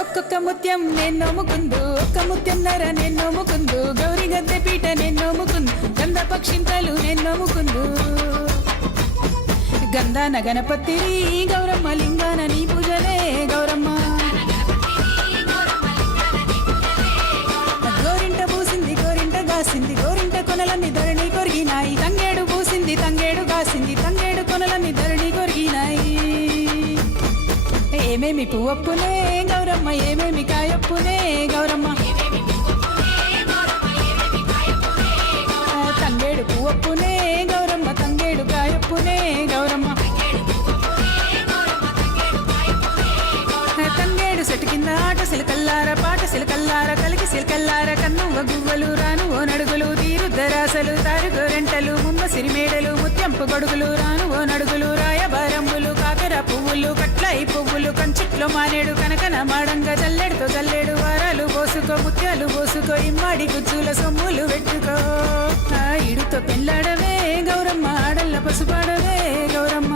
ఒక్కొక్క ముత్యం నేను నోముకుందు, ఒక్క ముత్యంన్నర నేను నోముకుందు, గౌరీ గద్దె పీట నేను నోముకుందు, గంధ పక్షింతలు నేను నోముకుందు. గంధాన గణపతి గౌరమ్మ లింగాన నీ పూజలే గౌరమ్మ. గోరింట పూసింది గోరింట గాసింది, గోరింట కొనలన్నీ ధరణి కొరిగినాయి. తంగేడు పూసింది తంగేడు గాసింది, తంగేడు కొనలన్నీ ధరణి కొరిగినాయి. ఏమేమి పువ్వప్పునే గౌరమ్మ, ఏమేమి కాయప్పునే గౌరమ్మ. తంగేడు పువ్వప్పునే గౌరమ్మ, తంగేడు కాయప్పునే గౌరమ్మ. తంగేడు సెటు కింద ఆట సిలకల్లార, పాట సిలకల్లార, కలికి సిలకల్లార, కన్నువ గువ్వలు రాను ఓ నడుగులు, తీరుద్దరాసలు తారుగోరెంటలు, ముమ్మ సిరిమేడలు, ముత్యంపు గొడుగులు రాను ఓ నడుగులు, రాయబారంబులు, కాకర పువ్వులు, కట్లయి పువ్వులు, కంచిట్లో మానేడు, కనకన మాడంగా జల్లెడుతో జల్లెడు, వారాలు పోసుకో ముత్యాలు పోసుకో, ఇమ్మాడి గుజ్జుల సొమ్ములు పెట్టుకో. ఇడుతో పెళ్ళాడవే గౌరమ్మ, ఆడల్ల పసుపాడవే గౌరమ్మ.